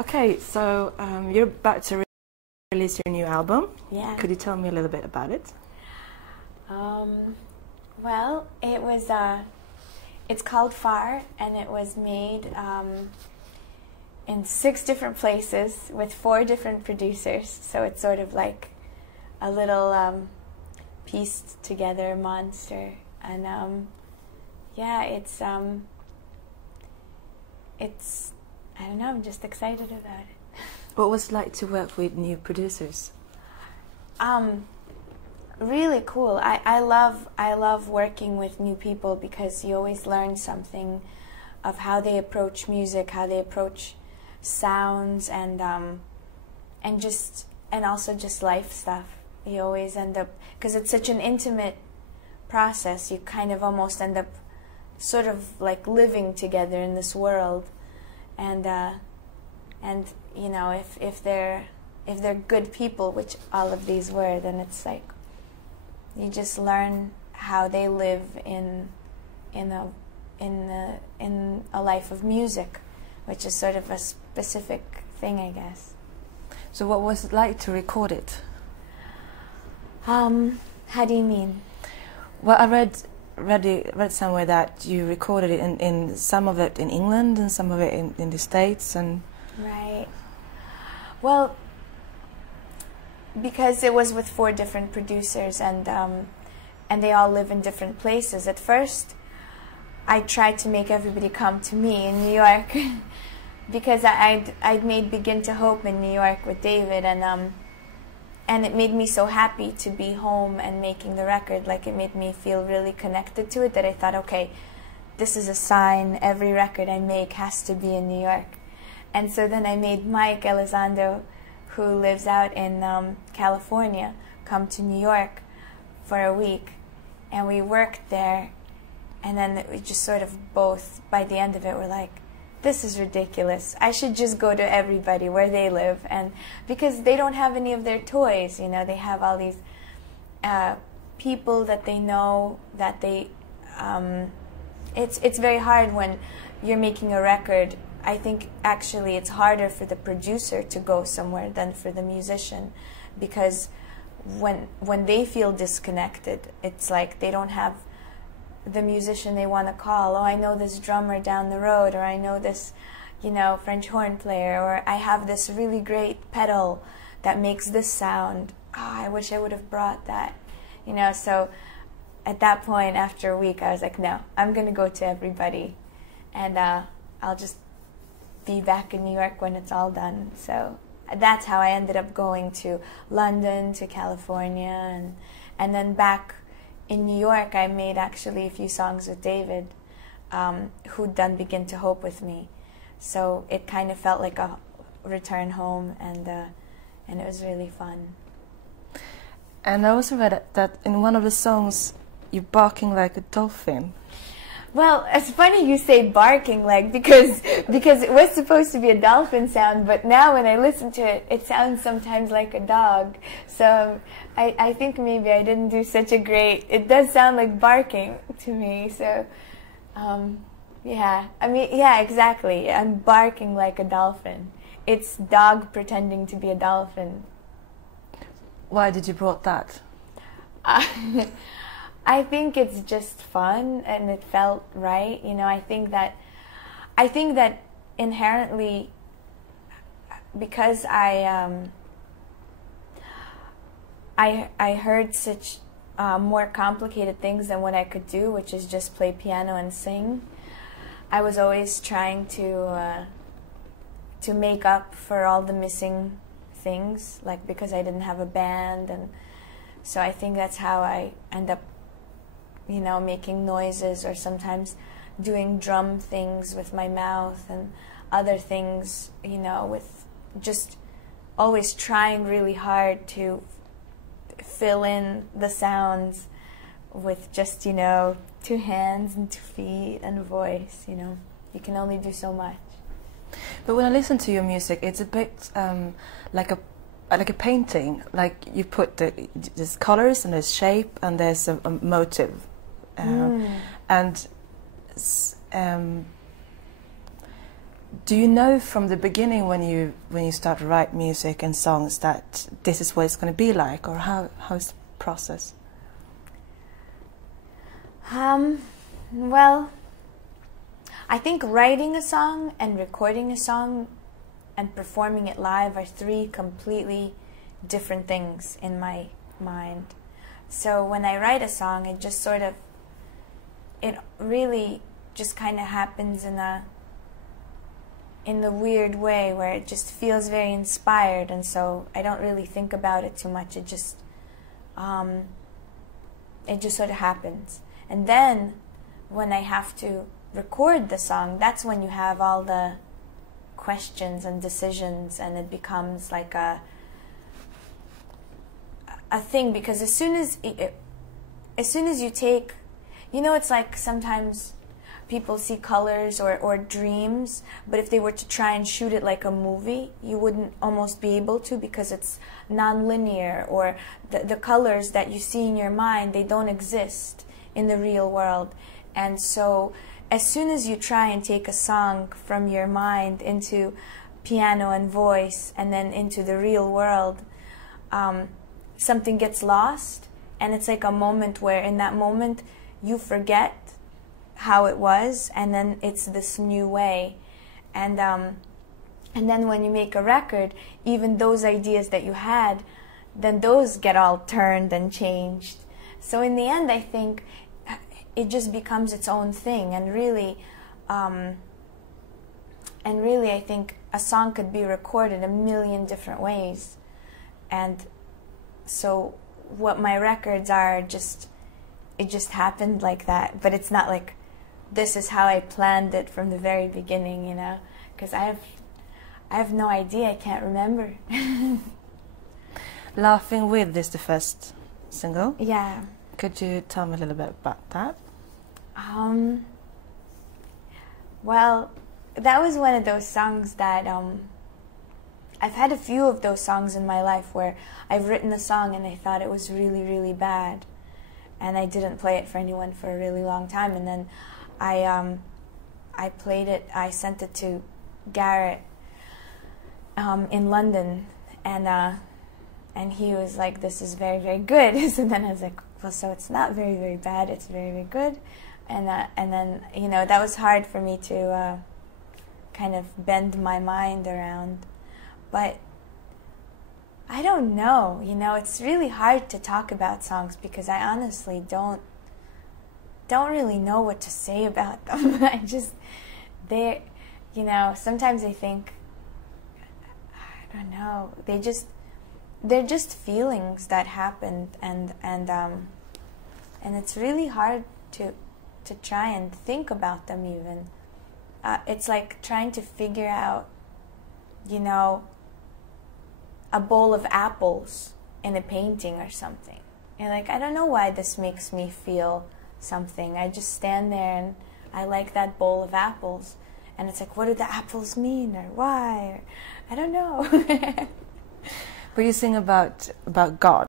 Okay, so you're about to release your new album. Yeah. Could you tell me a little bit about it? Well, it's called Far, and it was made in 6 different places with 4 different producers. So it's sort of like a little pieced together monster. And yeah, it's I don't know, I'm just excited about it. What was it like to work with new producers? Really cool. I love working with new people because you always learn something of how they approach music, how they approach sounds, and also just life stuff. You always end up, because it's such an intimate process, you kind of almost end up sort of like living together in this world, and you know, if they're good people, which all of these were, then it's like you just learn how they live in a life of music, which is sort of a specific thing, I guess. So what was it like to record it? How do you mean? Well, I read somewhere that you recorded it in some of it in England and some of it in the States, and right. Well, because it was with 4 different producers, and they all live in different places. At first, I tried to make everybody come to me in New York because I'd made Begin to Hope in New York with David, and it made me so happy to be home and making the record. Like, it made me feel really connected to it, that I thought, okay, this is a sign. Every record I make has to be in New York. And so then I made Mike Elizondo, who lives out in California, come to New York for a week, and we worked there, and then we just sort of both, by the end of it, were like, this is ridiculous. I should just go to everybody where they live, and because they don't have any of their toys, you know, they have all these people that they know, that they, it's very hard when you're making a record. I think actually it's harder for the producer to go somewhere than for the musician, because when they feel disconnected, it's like they don't have the musician they want to call. Oh, I know this drummer down the road, or I know this, you know, French horn player, or I have this really great pedal that makes this sound. Oh, I wish I would have brought that, you know. So at that point, after a week, I was like, no, I'm going to go to everybody, and I'll just be back in New York when it's all done. So that's how I ended up going to London, to California, and then back in New York, I made actually a few songs with David, who'd done Begin to Hope with me. So it kind of felt like a return home, and it was really fun. And I also read that in one of the songs, you're barking like a dolphin. Well, it's funny you say barking like, because it was supposed to be a dolphin sound, but now when I listen to it, it sounds sometimes like a dog. So I think maybe I didn't do such a great, it does sound like barking to me. So yeah, I mean, yeah, exactly. I'm barking like a dolphin. It's dog pretending to be a dolphin. Why did you brought that? I think it's just fun, and it felt right. You know, I think that inherently, because I heard such more complicated things than what I could do, which is just play piano and sing. I was always trying to make up for all the missing things, like because I didn't have a band, and so I think that's how I end up, you know, making noises, or sometimes doing drum things with my mouth, and other things, you know, with just always trying really hard to fill in the sounds with just, you know, 2 hands and 2 feet and a voice, you know. You can only do so much. But when I listen to your music, it's a bit like a painting. Like you put there's colors and there's shape and there's a motive, Do you know from the beginning when you start to write music and songs that this is what it's going to be like, or how's the process? Well, I think writing a song and recording a song and performing it live are three completely different things in my mind. So when I write a song, it really just kind of happens in the weird way where it just feels very inspired, and so I don't really think about it too much. It just sort of happens. And then when I have to record the song, that's when you have all the questions and decisions, and it becomes like a thing, because as soon as you take, it's like sometimes people see colors or dreams, but if they were to try and shoot it like a movie, you wouldn't almost be able to, because it's non-linear, or the colors that you see in your mind, they don't exist in the real world. And so as soon as you try and take a song from your mind into piano and voice and then into the real world, something gets lost, and it's like a moment where in that moment you forget how it was, and then it's this new way. And then when you make a record, even those ideas that you had, then those get all turned and changed. So in the end, I think it just becomes its own thing, and really I think a song could be recorded a million different ways. And so what my records are, it just happened like that. But it's not like this is how I planned it from the very beginning, because I have no idea. I can't remember. Laughing With is the first single. Yeah. Could you tell me a little bit about that? Well, that was one of those songs that I've had a few of those songs in my life where I've written a song and I thought it was really, really bad, and I didn't play it for anyone for a really long time, and then I played it. I sent it to Garrett in London, and he was like, "This is very, very good." So then I was like, "Well, so it's not very, very bad. It's very, very good." And then that was hard for me to kind of bend my mind around. But I don't know. It's really hard to talk about songs because I honestly don't really know what to say about them. Sometimes I think, I don't know, they're just feelings that happened, and it's really hard to try and think about them even. It's like trying to figure out, a bowl of apples in a painting or something. And like, I don't know why this makes me feel something. I just stand there and I like that bowl of apples. And it's like, what do the apples mean, or why? Or, I don't know. But you sing about God.